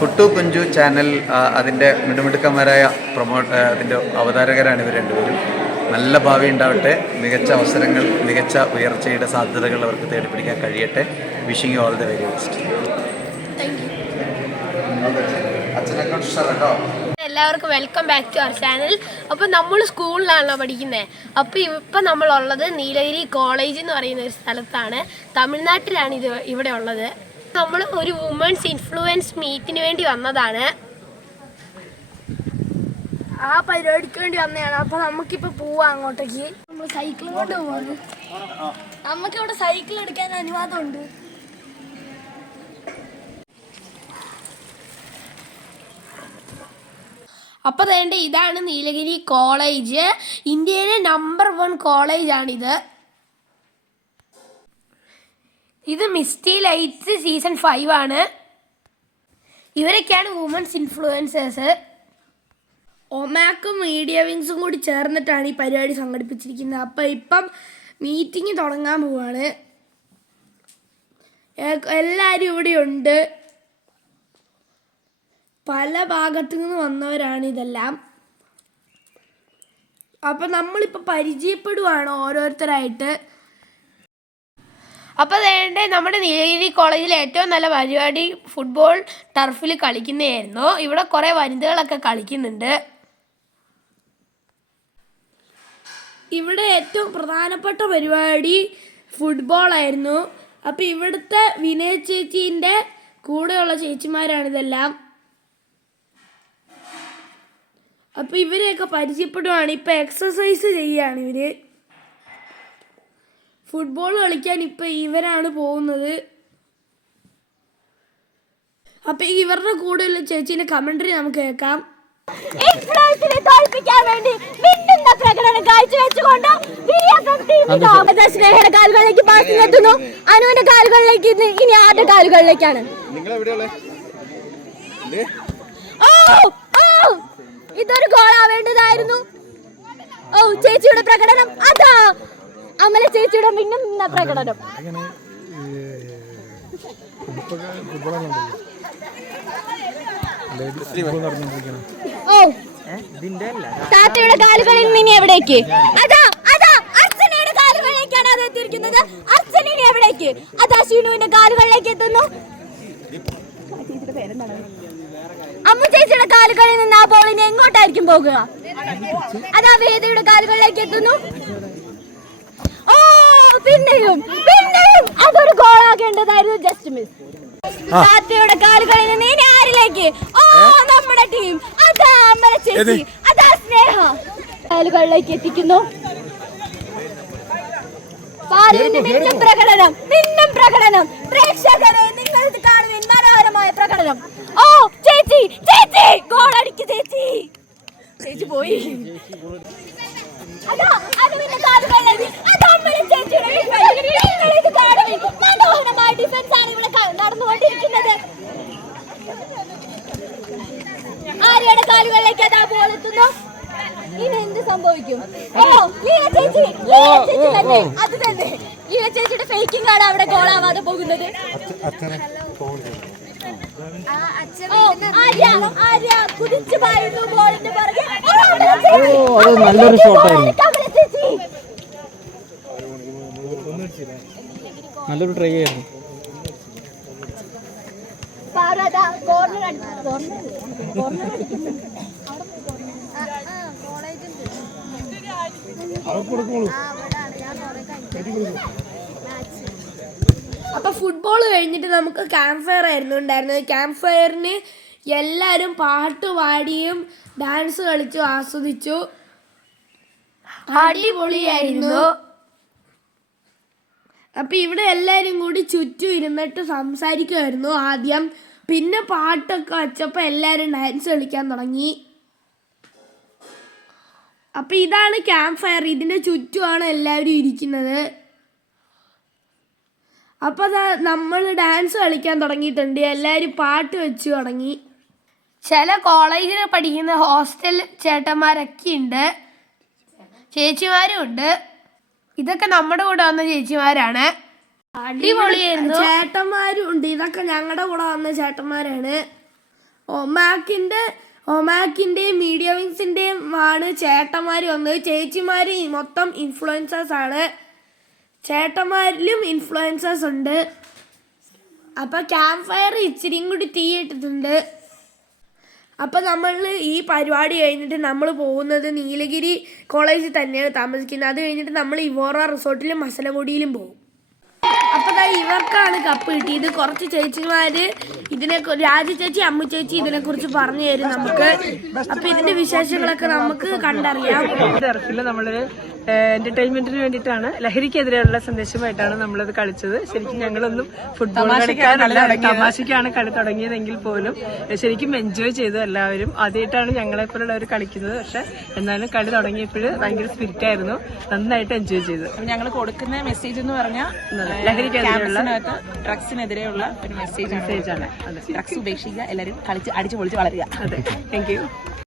Kuttu Kunju channel അതിന്റെ മിടുമിടുക്കന്മാരായ promo അതിന്റെ അവതാരകരാണ് ഇവർ രണ്ടുപേരും. നല്ല ഭാവി ഉണ്ടാവട്ടെ. മികച്ച അവസരങ്ങൾ മികച്ച ഉയർച്ചയുടെ സാധ്യതകൾ അവർക്ക് തേടിപ്പിടിക്കാൻ കഴിയട്ടെ. Wishing all the very best എല്ലാവർക്കും welcome back to our channel അപ്പോൾ നമ്മൾ സ്കൂളിലാണല്ലോ പഠിക്കുന്നത് അപ്പോൾ ഇപ്പം നമ്മളുള്ളത് നീലഗിരി കോളേജ് എന്ന് പറയുന്ന ഒരു സ്ഥലത്താണ്. തമിഴ്നാട്ടിലാണ് ഇത് ഇവിടെ ഉള്ളത്. നമ്മൾ ഒരു വുമൻസ് ഇൻഫ്ലുവൻസ് മീറ്റിന് വേണ്ടി വന്നതാണ്. ആ പരിപാടിക്ക് വേണ്ടി വന്നതാണ്. അപ്പൊ നമുക്കിപ്പോ പോവാ അങ്ങോട്ടേക്ക്. നമ്മൾ സൈക്കിൾ കൊണ്ട് പോവാണ്. നമുക്കിവിടെ സൈക്കിൾ എടുക്കാൻ അനുവാദമുണ്ട്. അപ്പോൾ വേണ്ട ഇതാണ് നീലഗിരി കോളേജ് ഇന്ത്യയിലെ നമ്പർ വൺ കോളേജാണിത് ഇത് മിസ്റ്റി ലൈറ്റ്സ് സീസൺ ഫൈവ് ആണ്. ഇവരൊക്കെയാണ് വുമൻസ് ഇൻഫ്ലുവൻസേഴ്സ് ഒമാക്കും മീഡിയ വിങ്സും കൂടി ചേർന്നിട്ടാണ് ഈ പരിപാടി സംഘടിപ്പിച്ചിരിക്കുന്നത്. അപ്പോൾ ഇപ്പം മീറ്റിംഗ് തുടങ്ങാൻ പോവാണ്. എല്ലാവരും ഇവിടെ ഉണ്ട്. പല ഭാഗത്തു നിന്ന് വന്നവരാണ് ഇതെല്ലാം. അപ്പം നമ്മളിപ്പോൾ പരിചയപ്പെടുവാണ് ഓരോരുത്തരായിട്ട്. അപ്പോൾ വേണ്ടേ നമ്മുടെ നീലഗിരി കോളേജിലെ ഏറ്റവും നല്ല പരിപാടി ഫുട്ബോൾ ടർഫിൽ കളിക്കുന്നതായിരുന്നു. ഇവിടെ കുറേ വനിതകളൊക്കെ കളിക്കുന്നുണ്ട്. ഇവിടെ ഏറ്റവും പ്രധാനപ്പെട്ട പരിപാടി ഫുട്ബോൾ ആയിരുന്നു. അപ്പോൾ ഇവിടുത്തെ വിനയ ചേച്ചീന്റെ കൂടെയുള്ള ചേച്ചിമാരാണ് ഇതെല്ലാം. അപ്പോൾ ഇവരെയൊക്കെ പരിചയപ്പെടുവാണ്. ഇപ്പോൾ എക്സസൈസ് ചെയ്യുകയാണ് ഇവർ ഫുട്ബോൾ കളിക്കാൻ ഇപ്പം ഇവരാണ് പോകുന്നത്. അപ്പൊ ഇവരുടെ കൂടെയുള്ള ചേച്ചിന്റെ കമന്ററി നമുക്ക് കേൾക്കാം. ഇൻഫ്ലുവൻസിനെ തോൽപ്പിക്കാൻ വേണ്ടി മിന്നുന്ന പ്രകടനം കാഴ്ചവെച്ചുകൊണ്ട് സ്നേഹയുടെ കാലുകളിലേക്ക് പാസ് എത്തുന്നു അനുവിന്റെ കാലുകളിലേക്ക് ഇനി ആരുടെ കാലുകളിലേക്കാണ്? ഇതൊരു ഗോൾ ആവേണ്ടതായിരുന്നു. ഓ ചേച്ചിയുടെ പ്രകടനം അതാ. അമല ചേച്ചിയുടെ പിന്നെ പ്രകടനം. ഓ. താത്തയുടെ കാലുകളിൽ മിനി എവിടേക്ക്? അതാ അതാ അർച്ചനയുടെ കാലുകളിലേക്കാണ് അത് എത്തിയിരിക്കുന്നത്. അർച്ചന എവിടേക്ക്? അതാ ഷിനുവിന്റെ കാലുകളിലേക്ക് എത്തുന്നു. അമ്മു ചേച്ചിയുടെ കാലുകളിൽ നിന്ന് ആ ബോളിന് എങ്ങോട്ടായിരിക്കും പോകുക? അതാ വേദയുടെ കാലുകളിലേക്ക് എത്തുന്നു. പിന്നെയും പിന്നെയും അതൊരു ഗോളാക്കേണ്ടതായിരുന്നു ജസ്റ്റ് മിസ് താത്തയുടെ കാലുകളിൽ നിന്ന് ഇനി ആരിലേക്ക്? ഓ നമ്മുടെ ടീം അതാ അമ്മ ചേച്ചി. അതാ സ്നേഹ. കാലുകളിലേക്ക് എത്തിക്കുന്നു. മിന്നും പ്രകടനം മിന്നും പ്രകടനം. പ്രേക്ഷകരെ നിങ്ങൾ ഇത് കാണുവിൻ. മനോഹരമായ പ്രകടനം. ഓ ചേച്ചി ചേച്ചി! ഗോൾ അടിക്ക് ചേച്ചി. ചേച്ചി പോയി. അതാ അനുവിന്റെ കാലുകളിലേക്ക് അതാ അമ്മയുടെ ചേച്ചിയുടെ defense. നിങ്ങൾ ഇത് കാണുവിൻ മനോഹരമായ ഡിഫൻസ് ആണ് ഇവിടെ നടന്നുകൊണ്ടിരിക്കുന്നത്. ആര്യയുടെ കാലുകളിലേക്ക് അതാ ബോൾ എത്തുന്നു. ഇനി എന്ത് സംഭവിക്കും? ഓ ലീല ചേച്ചി ലീല ചേച്ചി തന്നെ. അത് തന്നെ. ലീല ചേച്ചിയുടെ ഫേക്കിംഗ് ആണ് അവിടെ ഗോളാവാതെ പോകുന്നത്. ഓ ആര്യ ആര്യ കുതിച്ചു പായുന്നു ബോളിന്റെ പുറകെ ഓ, അമല ചേച്ചി. നല്ലൊരു ഷോട്ടായിരുന്നു അമല ചേച്ചി നല്ലൊരു ട്രൈ ആയിരുന്നു. അപ്പൊ ഫുട്ബോൾ കഴിഞ്ഞിട്ട് നമുക്ക് ക്യാമ്പ് ഫയർ ആയിരുന്നു ഉണ്ടായിരുന്നത്. ക്യാമ്പ് ഫയറിന് എല്ലാരും പാട്ട് പാടിയും ഡാൻസ് കളിച്ചു ആസ്വദിച്ചു. അടിപൊളിയായിരുന്നു. അപ്പൊ ഇവിടെ എല്ലാരും കൂടി ചുറ്റും ഇരുന്നിട്ട് സംസാരിക്കുമായിരുന്നു ആദ്യം. പിന്നെ പാട്ടൊക്കെ വെച്ചപ്പോൾ എല്ലാരും ഡാൻസ് കളിക്കാൻ തുടങ്ങി. അപ്പൊ ഇതാണ് ക്യാമ്പ് ഫയർ ഇതിന്റെ ചുറ്റുമാണ് എല്ലാവരും ഇരിക്കുന്നത്. അപ്പൊ നമ്മൾ ഡാൻസ് കളിക്കാൻ തുടങ്ങിയിട്ടുണ്ട്. എല്ലാവരും പാട്ട് വെച്ച് തുടങ്ങി. ചില കോളേജിൽ പഠിക്കുന്ന ഹോസ്റ്റൽ ചേട്ടന്മാരൊക്കെ ഉണ്ട്. ചേച്ചിമാരും ഉണ്ട്. ഇതൊക്കെ നമ്മുടെ കൂടെ വന്ന ചേച്ചിമാരാണ്. അടിപൊളിയായിരുന്നു. ചേട്ടന്മാരും ഉണ്ട്. ഇതൊക്കെ ഞങ്ങളുടെ കൂടെ വന്ന ചേട്ടന്മാരാണ്. ഒമാക്കിന്റെ ഒമാക്കിന്റെയും മീഡിയ വിങ്സിന്റെയും ആണ് ചേട്ടന്മാർ വന്നത്. ചേച്ചിമാര് മൊത്തം ഇൻഫ്ലുവൻസേഴ്സ് ആണ്. ചേട്ടന്മാരിലും ഇൻഫ്ലുവൻസേഴ്സ് ഉണ്ട്. അപ്പൊ ക്യാമ്പ് ഫയർ ഇച്ചിരിയും കൂടി തീയിട്ടിട്ടുണ്ട് അപ്പൊ നമ്മൾ ഈ പരിപാടി കഴിഞ്ഞിട്ട് നമ്മൾ പോകുന്നത് നീലഗിരി കോളേജിൽ തന്നെയാണ് താമസിക്കുന്നത്. അത് കഴിഞ്ഞിട്ട് നമ്മൾ ഇവോറ റിസോർട്ടിലും മസലകുടിയിലും പോകും. അപ്പം ഇവർക്കാണ് കപ്പ് കിട്ടിയത്. കുറച്ച് ചേച്ചിമാര് ഇതിനെ രാജ ചേച്ചി അമ്മു ചേച്ചി ഇതിനെ കുറിച്ച് പറഞ്ഞു തരും നമുക്ക്. അപ്പൊ ഇതിന്റെ വിശേഷങ്ങളൊക്കെ നമുക്ക് കണ്ടറിയാം. നമ്മളൊരു എന്റർടൈൻമെന്റിന് വേണ്ടിയിട്ടാണ് ലഹരിക്കെതിരെയുള്ള സന്ദേശമായിട്ടാണ് നമ്മളത് കളിച്ചത്. ശരിക്കും ഞങ്ങളൊന്നും ഫുട്ബോൾ കളിക്കാനല്ല തമാശക്കാണ് കളി തുടങ്ങിയതെങ്കിൽ പോലും ശരിക്കും എൻജോയ് ചെയ്തു എല്ലാവരും. ആദ്യമായിട്ടാണ് ഞങ്ങളെ പോലുള്ളവർ കളിക്കുന്നത്. പക്ഷെ എന്നാലും കളി തുടങ്ങിയപ്പോൾ ഭയങ്കര സ്പിരിറ്റ് ആയിരുന്നു. നന്നായിട്ട് എൻജോയ് ചെയ്തു. ഞങ്ങൾ കൊടുക്കുന്ന മെസ്സേജ് എന്ന് പറഞ്ഞാൽ ലഹരിക്കെതിരെയുള്ള ഡ്രഗ്സിനെതിരെയുള്ള ഒരു മെസ്സേജ് ആണ്. ഡ്രഗ്സ് ഉപേക്ഷിക്കുക എല്ലാവരും കളിച്ച് അടിച്ചു പൊളിച്ച് വളരുക. അതെ. താങ്ക്